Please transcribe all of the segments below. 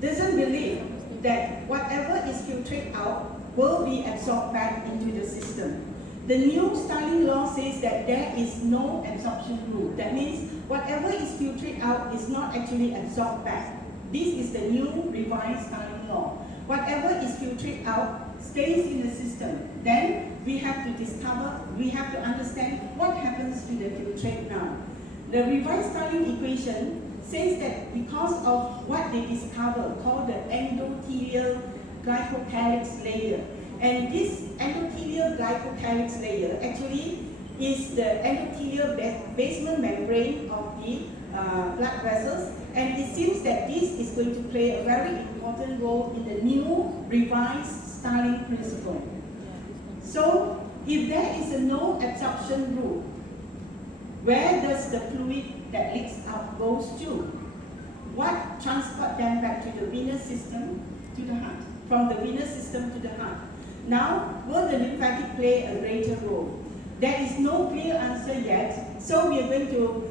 doesn't believe that whatever is filtered out will be absorbed back into the system. The new Starling law says that there is no absorption rule. That means whatever is filtered out is not actually absorbed back. This is the new revised Starling law. Whatever is filtered out stays in the system. Then we have to discover, we have to understand what happens to the filtrate now. The revised Starling equation says that because of what they discovered called the endothelial glycocalyx layer, and this endothelial glycocalyx layer actually is the endothelial basement membrane of the blood vessels, and it seems that this is going to play a very important role in the new revised Starling principle. So, if there is a no absorption rule, where does the fluid that leaks out goes to? What transport them back to the venous system, to the heart? From the venous system to the heart. Now, will the lymphatic play a greater role? There is no clear answer yet, so we are going to,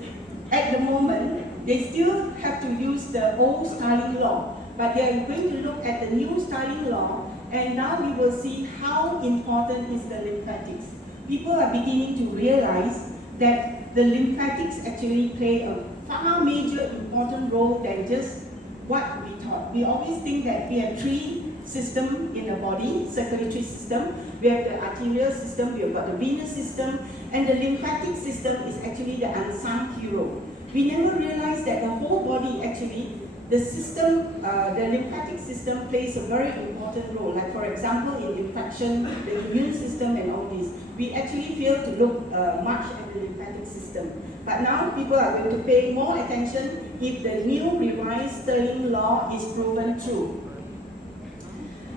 at the moment, they still have to use the old Starling law, but they are going to look at the new Starling law, and now we will see how important is the lymphatics. People are beginning to realize that the lymphatics actually play a far major important role than just what we thought. We always think that we have three systems in the body, circulatory system, we have the arterial system, we have got the venous system, and the lymphatic system is actually the unsung hero. We never realized that the whole body actually, the system, the lymphatic system plays a very important role. Like for example, in infection, the immune system and all this, we actually fail to look much at the lymphatic system. But now people are going to pay more attention if the new revised Starling law is proven true.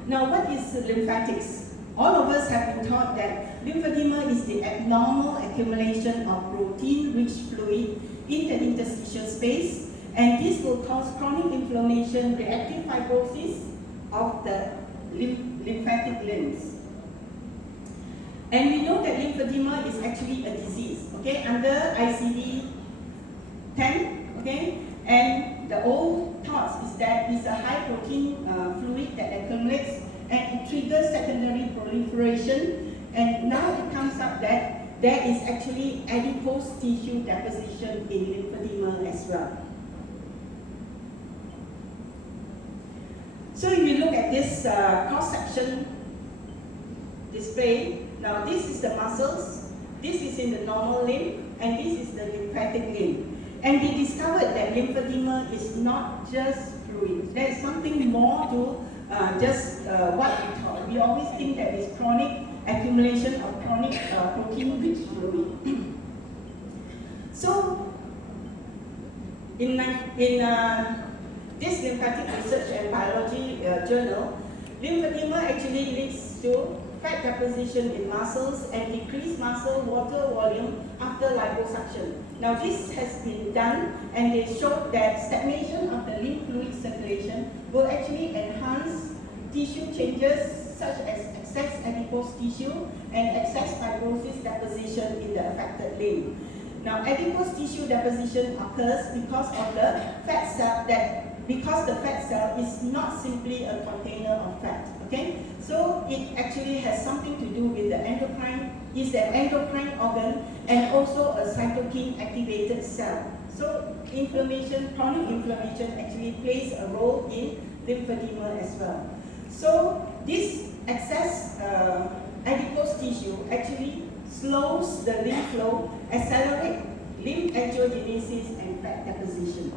Now, what is lymphatics? All of us have been taught that lymphedema is the abnormal accumulation of protein-rich fluid in the interstitial space, and this will cause chronic inflammation, reactive fibrosis of the lymphatic limbs. And we know that lymphedema is actually a disease, okay, under ICD-10, okay, and the old thoughts is that it's a high protein fluid that accumulates and it triggers secondary proliferation, and now it comes up that there is actually adipose tissue deposition in lymphedema as well. So if you look at this cross-section display, now this is the muscles, this is in the normal limb, and this is the lymphatic limb. And they discovered that lymphedema is not just fluid. There is something more to just what we thought. We always think that it's chronic accumulation of chronic protein-rich fluid. So, in this lymphatic research and biology journal, lymphedema actually leads to fat deposition in muscles and decreased muscle water volume after liposuction. Now this has been done, and they showed that stagnation of the lymph fluid circulation will actually enhance tissue changes such as excess adipose tissue and excess fibrosis deposition in the affected limb. Now adipose tissue deposition occurs because of the fat cell because the fat cell is not simply a container of fat, okay? So it actually has something to do with the endocrine, is an endocrine organ and also a cytokine activated cell. So inflammation, chronic inflammation actually plays a role in lymphedema as well. So this excess adipose tissue actually slows the lymph flow, accelerates lymph angiogenesis and fat deposition.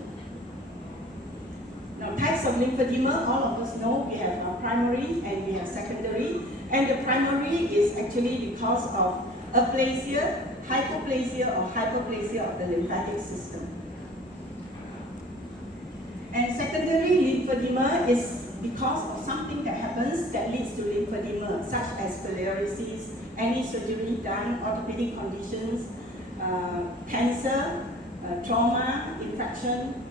Now, types of lymphedema, all of us know we have primary and we have secondary. And the primary is actually because of aplasia, hypoplasia or hyperplasia of the lymphatic system. And secondary lymphedema is because of something that happens that leads to lymphedema, such as filariasis, any surgery done, orthopedic conditions, cancer, trauma, infection,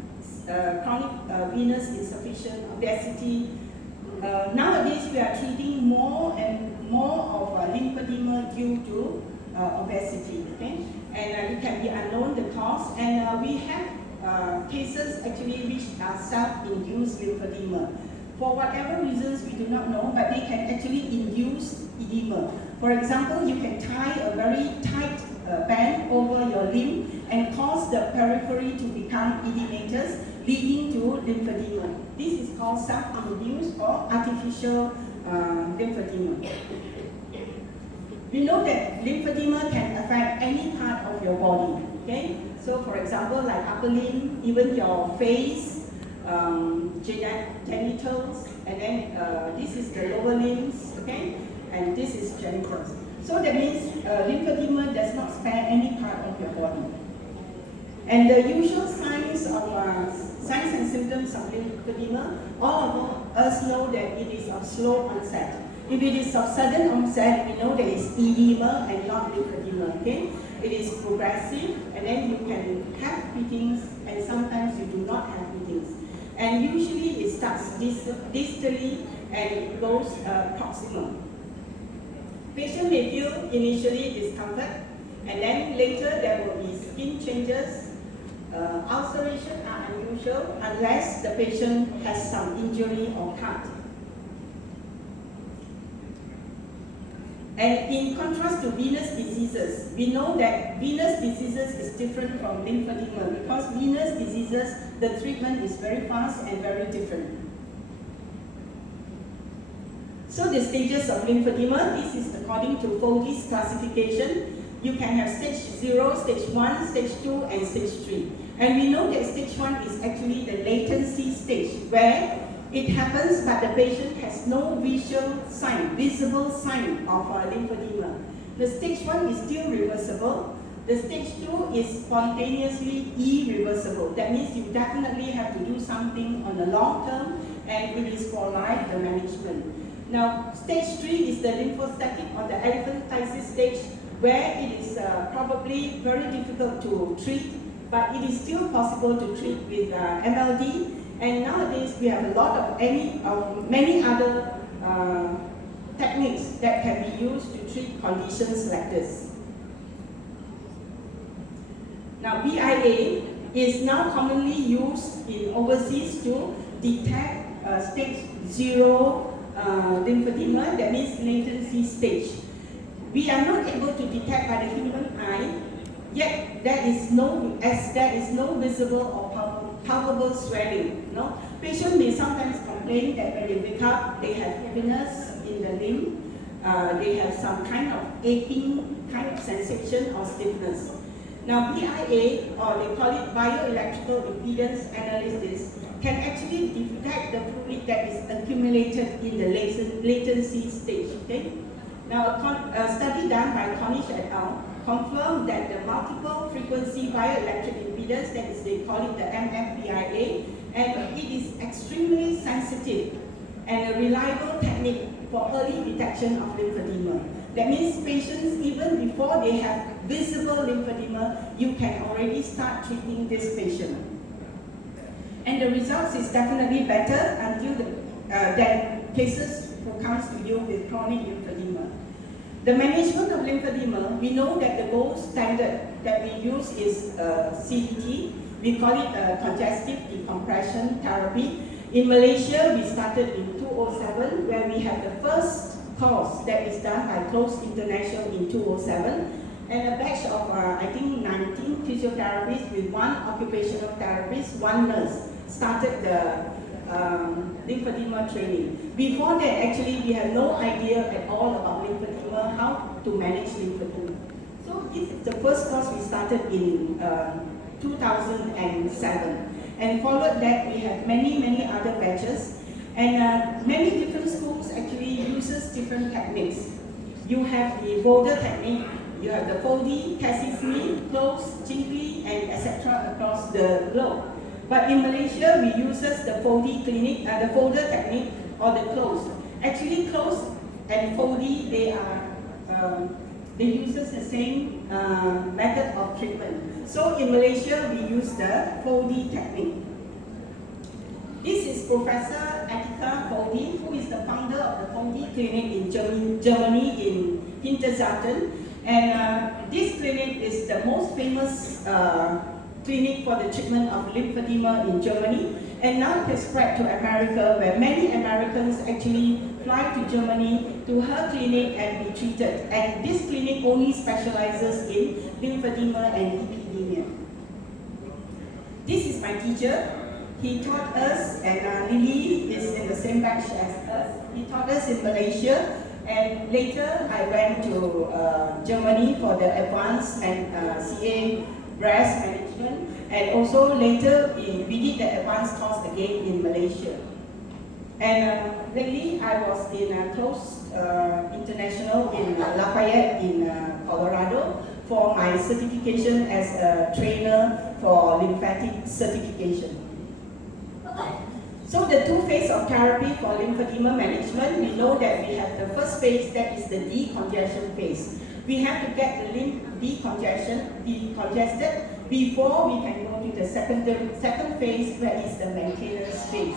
chronic venous insufficiency, obesity. Nowadays, we are treating more and more of lymphedema due to obesity, okay? And it can be unknown, the cause. And we have cases actually which are self-induced lymphedema. For whatever reasons we do not know, but they can actually induce edema. For example, you can tie a very tight band over your limb and cause the periphery to become edematous, leading to lymphedema. This is called self-induced or artificial lymphedema. We know that lymphedema can affect any part of your body. Okay, so for example, like upper limb, even your face, genitals, and then this is the lower limbs. Okay, and this is genitals. So that means lymphedema does not spare any part of your body. And the usual signs and symptoms of lymphedema, all of us know that it is of slow onset. If it is of sudden onset, we know that it's edema and not lymphedema. Okay, it is progressive, and then you can have beatings, and sometimes you do not have beatings. And usually it starts distally and it goes proximal. Patient may feel initially discomfort, and then later there will be skin changes. Ulceration are unusual unless the patient has some injury or cut. And in contrast to venous diseases, we know that venous diseases is different from lymphedema because venous diseases, the treatment is very fast and very different. So the stages of lymphedema, this is according to Foldy's classification. You can have stage 0, stage 1, stage 2, and stage 3. And we know that stage 1 is actually the latency stage, where it happens but the patient has no visible sign of lymphedema. The stage 1 is still reversible. The stage 2 is spontaneously irreversible. That means you definitely have to do something on the long term, and it is for life, the management. Now, stage 3 is the lymphostatic or the elephantiasis stage, where it is probably very difficult to treat, but it is still possible to treat with MLD. And nowadays we have a lot of many other techniques that can be used to treat conditions like this. Now, BIA is now commonly used in overseas to detect stage 0 lymphedema, that means latency stage. We are not able to detect by the human eye, yet there is no visible or palpable swelling. No? Patients may sometimes complain that when they wake up, they have heaviness in the limb, they have some kind of aching kind of sensation or stiffness. Now, BIA, or they call it bioelectrical impedance analysis, can actually detect the fluid that is accumulated in the latency stage. Okay? Now, a study done by Cornish et al. Confirmed that the multiple frequency bioelectric impedance, that is, they call it the MFBIA, and it is extremely sensitive and a reliable technique for early detection of lymphedema. That means patients, even before they have visible lymphedema, you can already start treating this patient. And the results is definitely better until than cases who comes to you with chronic lymphedema. The management of lymphedema, we know that the gold standard that we use is CDT. We call it congestive decompression therapy. In Malaysia, we started in 2007, where we had the first course that is done by Close International in 2007, and a batch of, I think, 19 physiotherapists with one occupational therapist, one nurse, started the lymphedema training. Before that, actually, we had no idea at all about lymphedema, how to manage lymphedema. So this is the first course we started in 2007. And followed that, we have many other batches. And many different schools actually uses different techniques. You have the Boulder technique, you have the Foldy, Cassisme, Close, Jingley, and etc. across the globe. But in Malaysia, we uses the Foldy clinic, the Folder technique, or the Close. Actually, Close and Foldy, they uses the same method of treatment. So in Malaysia, we use the Foldy technique. This is Professor Attica Foldy, who is the founder of the Foldy clinic in Germany in Hintergarten. And this clinic is the most famous clinic for the treatment of lymphedema in Germany, and now it has spread to America, where many Americans actually fly to Germany to her clinic and be treated. And this clinic only specializes in lymphedema and lymphedema. This is my teacher. He taught us, and Lily is in the same batch as us. He taught us in Malaysia, and later I went to Germany for the advanced and CA breast management, and also later we did the advanced course again in Malaysia. And lately I was in a close international in Lafayette in Colorado for my certification as a trainer for lymphatic certification. So the two phases of therapy for lymphedema management, we know that we have the first phase, that is the decongestion phase. We have to get the lymph decongested before we can go to the second phase, where is the maintenance phase.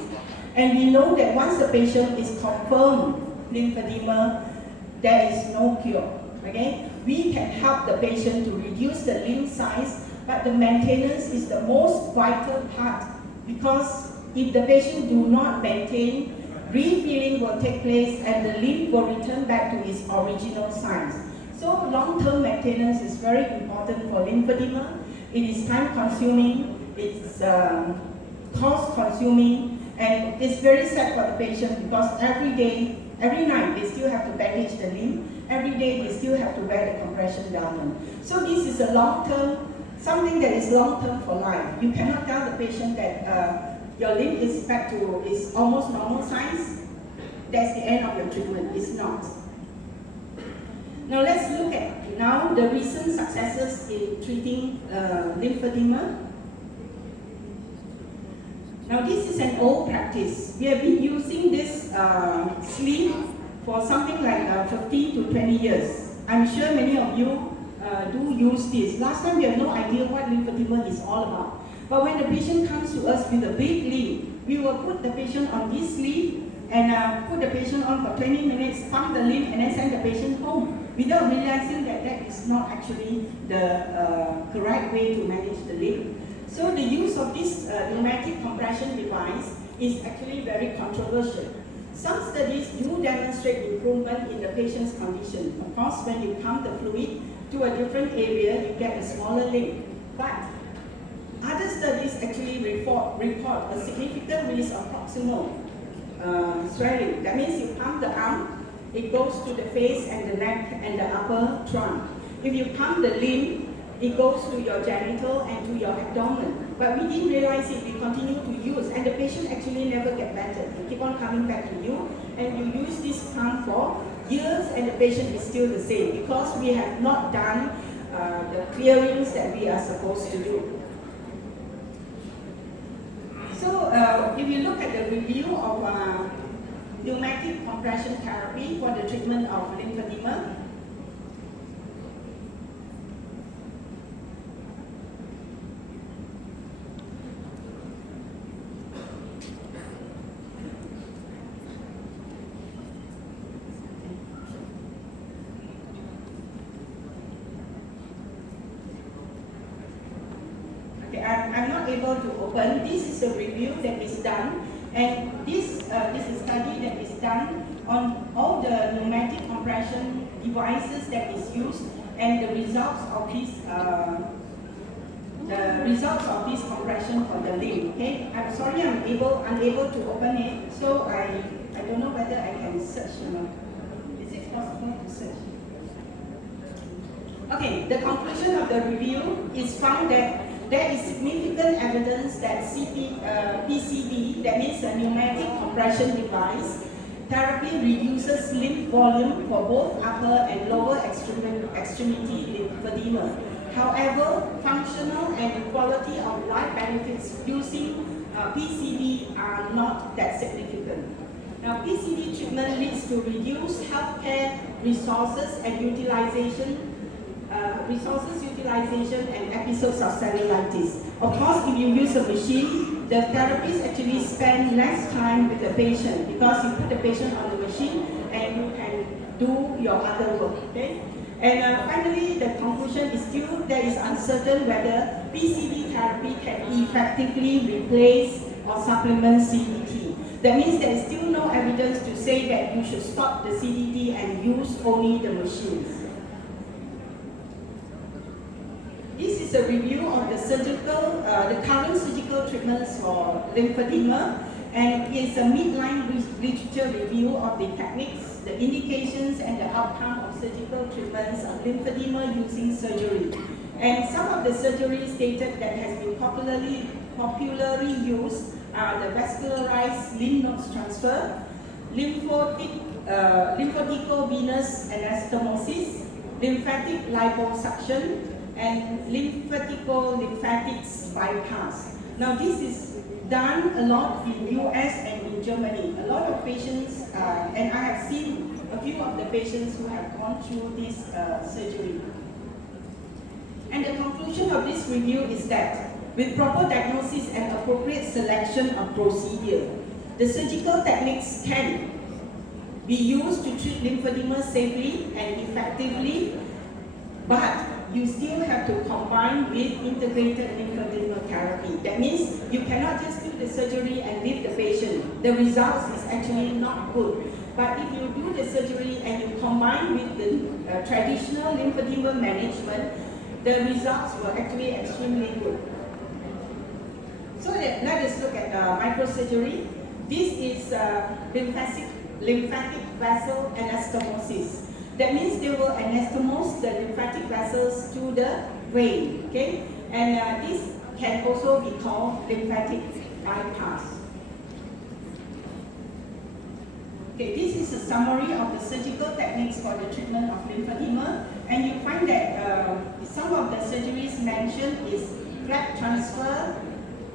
And we know that once the patient is confirmed lymphedema, there is no cure. Okay? We can help the patient to reduce the lymph size, but the maintenance is the most vital part, because if the patient do not maintain, refilling will take place and the lymph will return back to its original size. So long-term maintenance is very important for lymphedema. It is time-consuming, it's cost-consuming, and it's very sad for the patient, because every day, every night, they still have to bandage the lymph. Every day, they still have to wear the compression garment. So this is a long-term, something that is long-term for life. You cannot tell the patient that your lymph is back to its almost normal size. That's the end of your treatment. It's not. Now let's look at now the recent successes in treating lymphedema. Now this is an old practice. We have been using this sleeve for something like 15 to 20 years. I'm sure many of you do use this. Last time we had no idea what lymphedema is all about. But when the patient comes to us with a big lymph, we will put the patient on this sleeve and put the patient on for 20 minutes, pump the lymph, and then send the patient home, without realizing that that is not actually the correct way to manage the lymph. So the use of this pneumatic compression device is actually very controversial. Some studies do demonstrate improvement in the patient's condition. Of course, when you pump the fluid to a different area, you get a smaller lymph. But other studies actually report a significant risk of proximal swelling. That means you pump the arm, it goes to the face and the neck and the upper trunk. If you pump the lymph, it goes to your genital and to your abdomen. But we didn't realize it, we continue to use, and the patient actually never get better. They keep on coming back to you, and you use this pump for years and the patient is still the same, because we have not done the clearings that we are supposed to do. So if you look at the review of pneumatic compression therapy for the treatment of lymphedema, I'm not able to open. This is a review that is done, and this is a study that is done on all the pneumatic compression devices that is used, and the results of this compression for the lymph. Okay, I'm sorry, I'm unable to open it, so I don't know whether I can search or not. Is it possible to search? Okay, the conclusion of the review is found that there is significant evidence that PCD, that means a pneumatic compression device, therapy reduces lymph volume for both upper and lower extremity lymphedema. However, functional and quality of life benefits using PCD are not that significant. Now, PCD treatment leads to reduced healthcare resources and utilization and episodes of cellulitis. Of course, if you use a machine, the therapist actually spend less time with the patient, because you put the patient on the machine and you can do your other work. Okay? And finally, the conclusion is still there is uncertain whether PCD therapy can effectively replace or supplement CDT. That means there is still no evidence to say that you should stop the CDT and use only the machines. This is a review of the current surgical treatments for lymphedema, and it's a midline literature review of the techniques, the indications, and the outcome of surgical treatments of lymphedema using surgery. And some of the surgeries stated that has been popularly used are the vascularized lymph nodes transfer, lymphoedicovenous anastomosis, lymphatic liposuction, and lymphatics bypass. Now this is done a lot in US and in Germany. A lot of patients, and I have seen a few of the patients who have gone through this surgery. And the conclusion of this review is that with proper diagnosis and appropriate selection of procedure, the surgical techniques can be used to treat lymphedema safely and effectively, but you still have to combine with integrated lymphedema therapy. That means you cannot just do the surgery and leave the patient. The results is actually not good. But if you do the surgery and you combine with the traditional lymphedema management, the results were actually extremely good. So let us look at microsurgery. This is lymphatic vessel anastomosis. That means they will anastomose the lymphatic vessels to the vein, okay? And this can also be called lymphatic bypass. Okay, this is a summary of the surgical techniques for the treatment of lymphedema, and you find that some of the surgeries mentioned is graft transfer.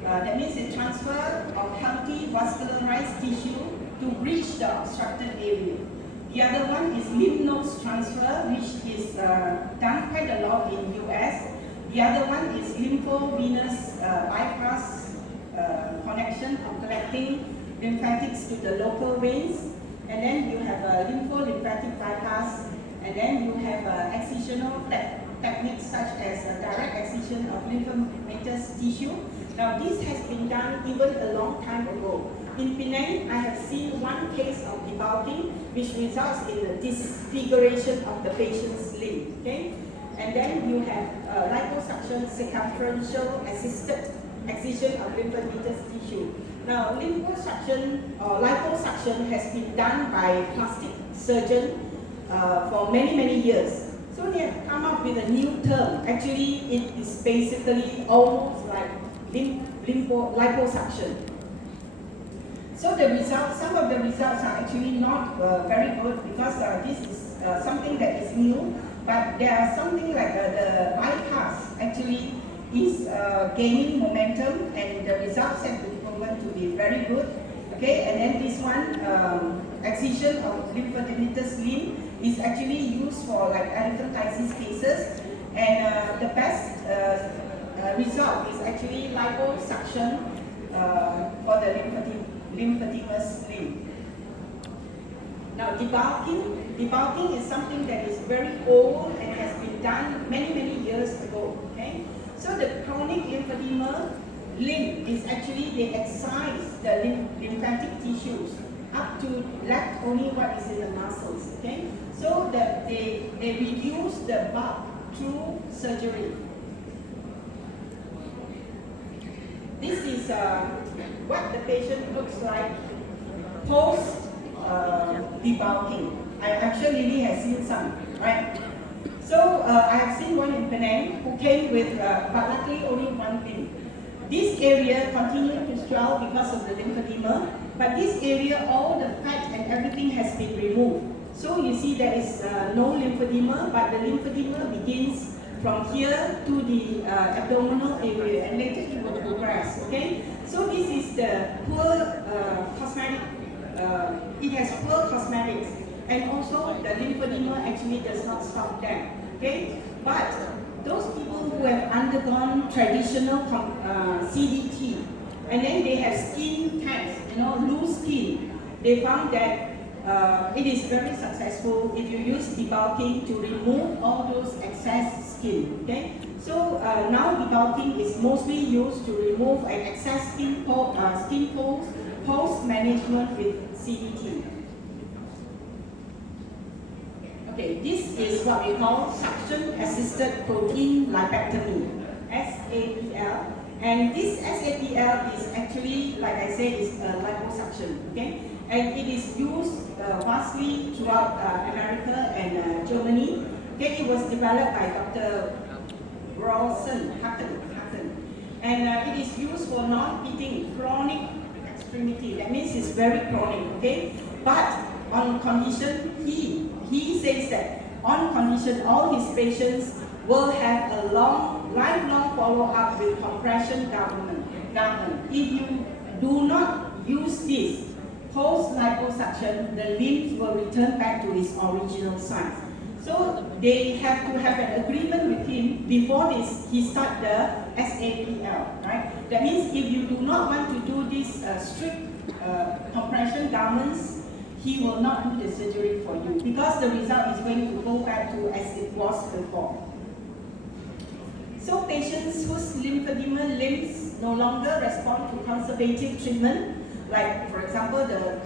That means the transfer of healthy vascularized tissue to bridge the obstructed area. The other one is lymph nodes transfer, which is done quite a lot in US. The other one is lymphovenous bypass connection of collecting lymphatics to the local veins. And then you have a lympholymphatic bypass, and then you have excisional techniques such as direct excision of lymphomatous tissue. Now this has been done even a long time ago. In Penang, I have seen one case of debulking, which results in the disfiguration of the patient's limb. Okay, and then you have liposuction, circumferential assisted excision of lymphomatous tissue. Now, liposuction has been done by plastic surgeon for many years. So they have come up with a new term. Actually, it is basically almost like liposuction. So the results, some of the results are actually not very good because this is something that is new. But there are something like the bypass actually is gaining momentum, and the results have been proven to be very good. Okay, and then this one, excision of lymphomatous limb, is actually used for like elephantiasis cases, and the best result is actually liposuction for the lymphomatous limb. Now, debulking is something that is very old and has been done many years ago. Okay, so the chronic lymphedema limb is actually they excise the lymphatic tissues up to left only what is in the muscles. Okay, so that they reduce the bulk through surgery. This is what the patient looks like post debulking. I'm sure Lily has seen some, right? So I have seen one in Penang who came with, but luckily only one thing. This area continued to swell because of the lymphedema, but this area, all the fat and everything has been removed. So you see there is no lymphedema, but the lymphedema begins from here to the abdominal area, and later it will progress. Okay, so this is the poor cosmetic. It has poor cosmetics, and also the lymphedema actually does not stop there. Okay, but those people who have undergone traditional CDT, and then they have skin tests, loose skin, they found that it is very successful if you use debulking to remove all those excess skin. Okay, so now debulking is mostly used to remove an excess skin folds post management with CBT. Okay, this is what we call suction-assisted protein lipectomy, SAPL. And this SAPL is actually, like I said, is liposuction. Okay, and it is used vastly throughout America and Germany. Okay, it was developed by Dr. Hacken. And it is used for non-eating chronic extremity. That means it's very chronic. Okay, but on condition, he says that on condition all his patients will have a lifelong follow-up with compression garment. If you do not use this post-liposuction, the lymph will return back to its original size. So they have to have an agreement with him before he start the SAPL, right? That means if you do not want to do this strict compression garments, he will not do the surgery for you because the result is going to go back to as it was before. So patients whose lymphedema limbs no longer respond to conservative treatment, like for example the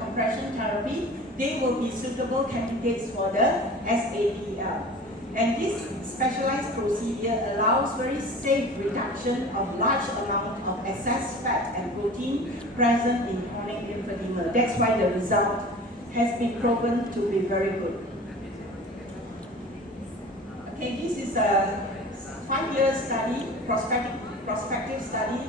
compression therapy, they will be suitable candidates for the SAPL. And this specialized procedure allows very safe reduction of large amount of excess fat and protein present in chronic lymphedema. That's why the result has been proven to be very good. Okay, this is a 5-year study, prospective study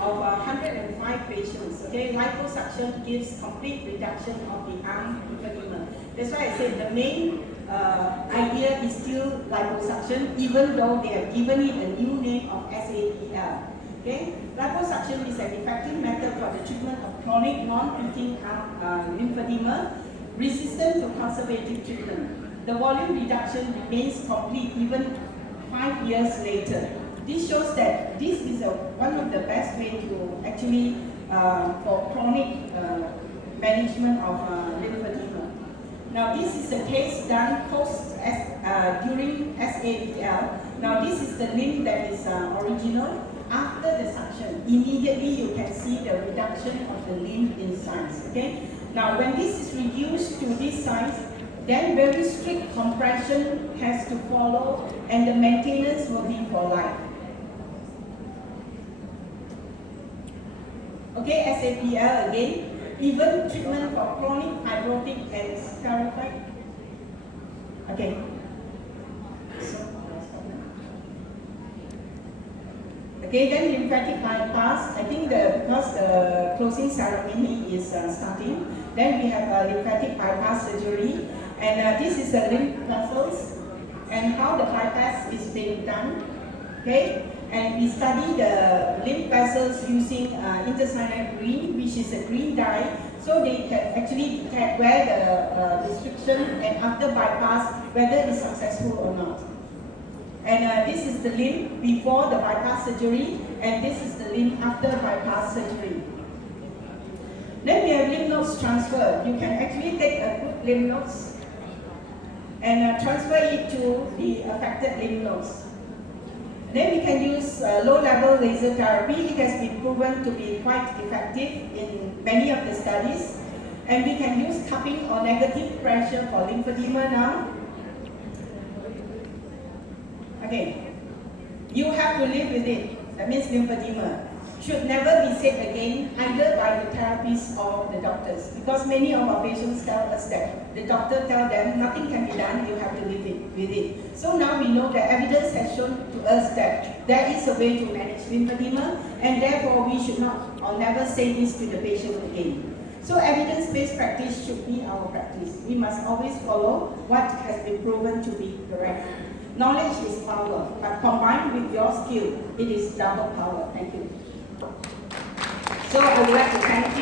of 105 patients. Okay, liposuction gives complete reduction of the arm lymphedema. That's why I said the main idea is still liposuction, even though they have given it a new name of SAPL. Okay, liposuction is an effective method for the treatment of chronic non-eating lymphedema resistant to conservative treatment. The volume reduction remains complete even 5 years later. This shows that this is one of the best ways to actually for chronic management of lymphedema. Now this is a case done during SAPL. Now this is the limb that is original. After the suction, immediately you can see the reduction of the limb in size. Okay. Now when this is reduced to this size, then very strict compression has to follow, and the maintenance will be for life. Okay, SAPL again. Even treatment for chronic fibrotic and sclerotic. Okay. Okay, then lymphatic bypass. I think because the closing ceremony is starting, then we have lymphatic bypass surgery, and this is the lymph vessels and how the bypass is being done. Okay. And we study the lymph vessels using intercyanide green, which is a green dye, so they can actually detect where the restriction and after bypass, whether it's successful or not. And this is the lymph before the bypass surgery, and this is the lymph after bypass surgery. Then we have lymph nodes transfer. You can actually take a good lymph nodes and transfer it to the affected lymph nodes. Then we can use low-level laser therapy. It has been proven to be quite effective in many of the studies. And we can use cupping or negative pressure for lymphedema now. Okay, you have to live with it. That means lymphedema should never be said again, either by the therapists or the doctors. Because many of our patients tell us that the doctor tells them nothing can be done, you have to live with it. So now we know that evidence has shown to us that there is a way to manage lymphedema, and therefore we should not or never say this to the patient again. So evidence-based practice should be our practice. We must always follow what has been proven to be correct. Knowledge is power, but combined with your skill, it is double power. Thank you. So I would like to thank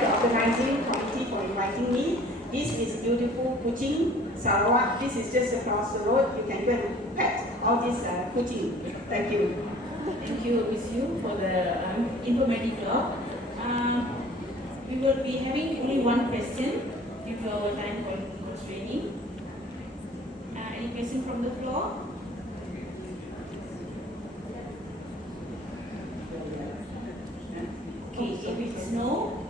the organizing committee for inviting me. This is beautiful Kuching, Sarawak. This is just across the road. You can go and pet all this Kuching. Thank you. Thank you, Miss Yu, for the informative talk. we will be having only one question due to our time constraining. Any question from the floor? Okay, if it's no,